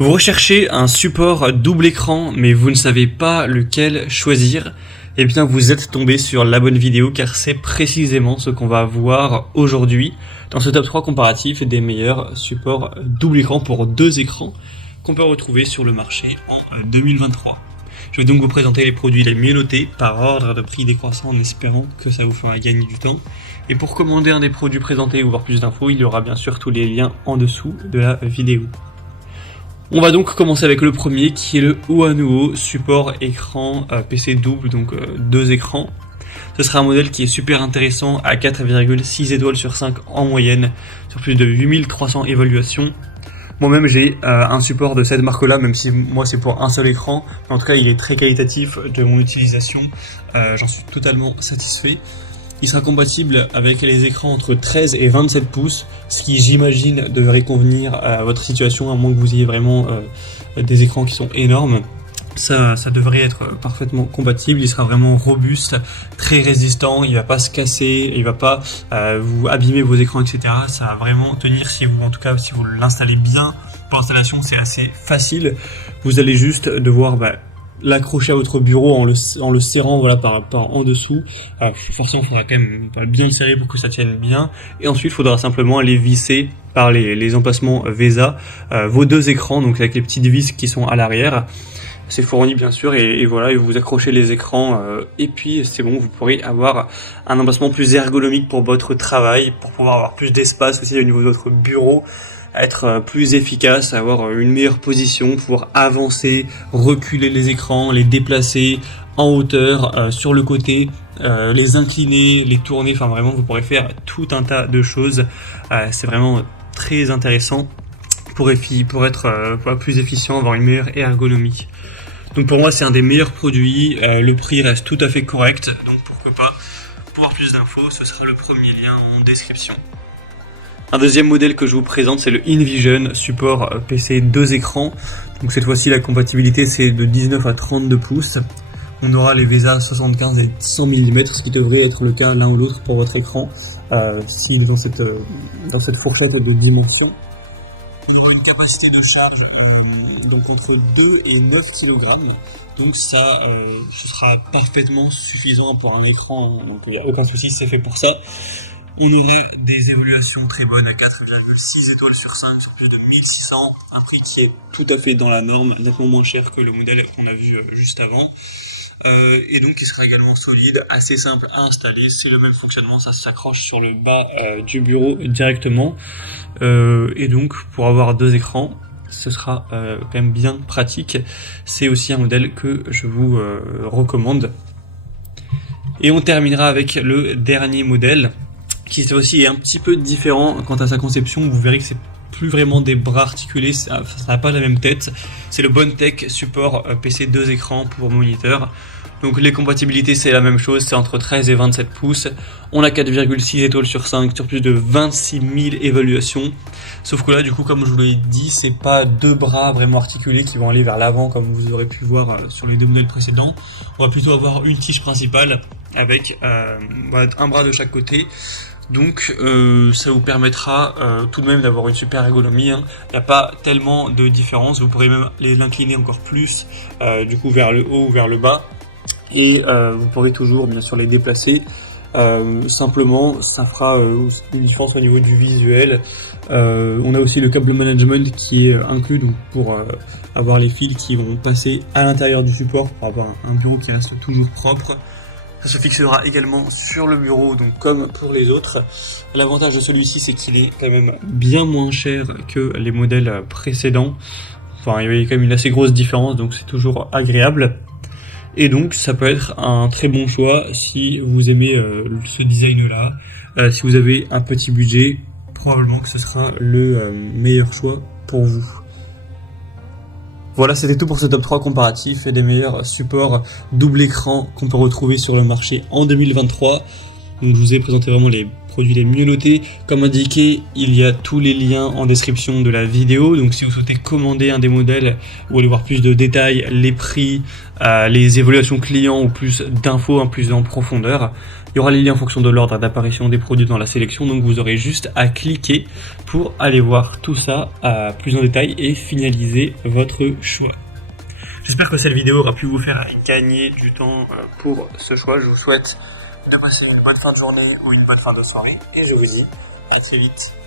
Vous recherchez un support double écran mais vous ne savez pas lequel choisir, eh bien vous êtes tombé sur la bonne vidéo car c'est précisément ce qu'on va voir aujourd'hui dans ce top 3 comparatif des meilleurs supports double écran pour deux écrans qu'on peut retrouver sur le marché en 2023. Je vais donc vous présenter les produits les mieux notés par ordre de prix décroissant en espérant que ça vous fera gagner du temps. Et pour commander un des produits présentés ou voir plus d'infos, il y aura bien sûr tous les liens en dessous de la vidéo. On va donc commencer avec le premier qui est le Ohanuo support écran PC double, donc deux écrans. Ce sera un modèle qui est super intéressant à 4,6 étoiles sur 5 en moyenne, sur plus de 8300 évaluations. Moi-même j'ai un support de cette marque-là, même si moi c'est pour un seul écran. En tout cas il est très qualitatif de mon utilisation, j'en suis totalement satisfait. Il sera compatible avec les écrans entre 13 et 27 pouces, ce qui j'imagine devrait convenir à votre situation, à moins que vous ayez vraiment des écrans qui sont énormes. Ça devrait être parfaitement compatible, il sera vraiment robuste, très résistant, il va pas se casser, il va pas vous abîmer vos écrans, etc. Ça va vraiment tenir si vous l'installez bien. Pour l'installation c'est assez facile, vous allez juste devoir l'accrocher à votre bureau en le serrant par en dessous. Forcément il faudra quand même bien le serrer pour que ça tienne bien, et ensuite il faudra simplement aller visser par les emplacements VESA vos deux écrans, donc avec les petites vis qui sont à l'arrière. C'est fourni bien sûr, et voilà, et vous accrochez les écrans et puis c'est bon, vous pourrez avoir un emplacement plus ergonomique pour votre travail, pour pouvoir avoir plus d'espace aussi au niveau de votre bureau, être plus efficace, avoir une meilleure position, pouvoir avancer, reculer les écrans, les déplacer en hauteur, sur le côté, les incliner, les tourner, enfin vraiment vous pourrez faire tout un tas de choses. C'est vraiment très intéressant pour être plus efficient, avoir une meilleure ergonomie. Donc pour moi c'est un des meilleurs produits, le prix reste tout à fait correct, donc pourquoi pas. Pour avoir plus d'infos, ce sera le premier lien en description. Un deuxième modèle que je vous présente, c'est le InVision support PC 2 écrans. Donc cette fois-ci la compatibilité c'est de 19 à 32 pouces. On aura les VESA 75 et 100 mm, ce qui devrait être le cas l'un ou l'autre pour votre écran, s'il est dans cette fourchette de dimension. On aura une capacité de charge donc entre 2 et 9 kg, donc ça ce sera parfaitement suffisant pour un écran, donc il n'y a aucun souci, c'est fait pour ça. On aura des évaluations très bonnes à 4,6 étoiles sur 5 sur plus de 1600, un prix qui est tout à fait dans la norme, nettement moins cher que le modèle qu'on a vu juste avant. Et donc il sera également solide, assez simple à installer, c'est le même fonctionnement, ça s'accroche sur le bas du bureau directement, et donc pour avoir deux écrans ce sera quand même bien pratique. C'est aussi un modèle que je vous recommande. Et on terminera avec le dernier modèle qui cette fois-ci est un petit peu différent quant à sa conception. Vous verrez que c'est plus vraiment des bras articulés, ça n'a pas la même tête. C'est le Bondtech support PC 2 écrans pour moniteur. Donc les compatibilités c'est la même chose, c'est entre 13 et 27 pouces. On a 4,6 étoiles sur 5 sur plus de 26 000 évaluations. Sauf que là du coup, comme je vous l'ai dit, c'est pas deux bras vraiment articulés qui vont aller vers l'avant comme vous aurez pu voir sur les deux modèles précédents. On va plutôt avoir une tige principale avec un bras de chaque côté. Donc ça vous permettra tout de même d'avoir une super ergonomie, hein. Il n'y a pas tellement de différence, vous pourrez même l'incliner encore plus du coup vers le haut ou vers le bas, et vous pourrez toujours bien sûr les déplacer. Simplement ça fera une différence au niveau du visuel. On a aussi le câble management qui est inclus, donc pour avoir les fils qui vont passer à l'intérieur du support pour avoir un bureau qui reste toujours propre. Ça se fixera également sur le bureau, donc comme pour les autres. L'avantage de celui-ci, c'est qu'il est quand même bien moins cher que les modèles précédents. Enfin, il y a quand même une assez grosse différence, donc c'est toujours agréable. Et donc, ça peut être un très bon choix si vous aimez ce design-là. Si vous avez un petit budget, probablement que ce sera le meilleur choix pour vous. Voilà, c'était tout pour ce top 3 comparatif et des meilleurs supports double écran qu'on peut retrouver sur le marché en 2023. Donc je vous ai présenté vraiment les produits les mieux notés. Comme indiqué, il y a tous les liens en description de la vidéo. Donc si vous souhaitez commander un des modèles ou aller voir plus de détails, les prix, les évaluations clients ou plus d'infos, plus en profondeur, il y aura les liens en fonction de l'ordre d'apparition des produits dans la sélection. Donc vous aurez juste à cliquer pour aller voir tout ça plus en détail et finaliser votre choix. J'espère que cette vidéo aura pu vous faire gagner du temps pour ce choix. Je vous souhaite de passer une bonne fin de journée ou une bonne fin de soirée et je vous dis à très vite.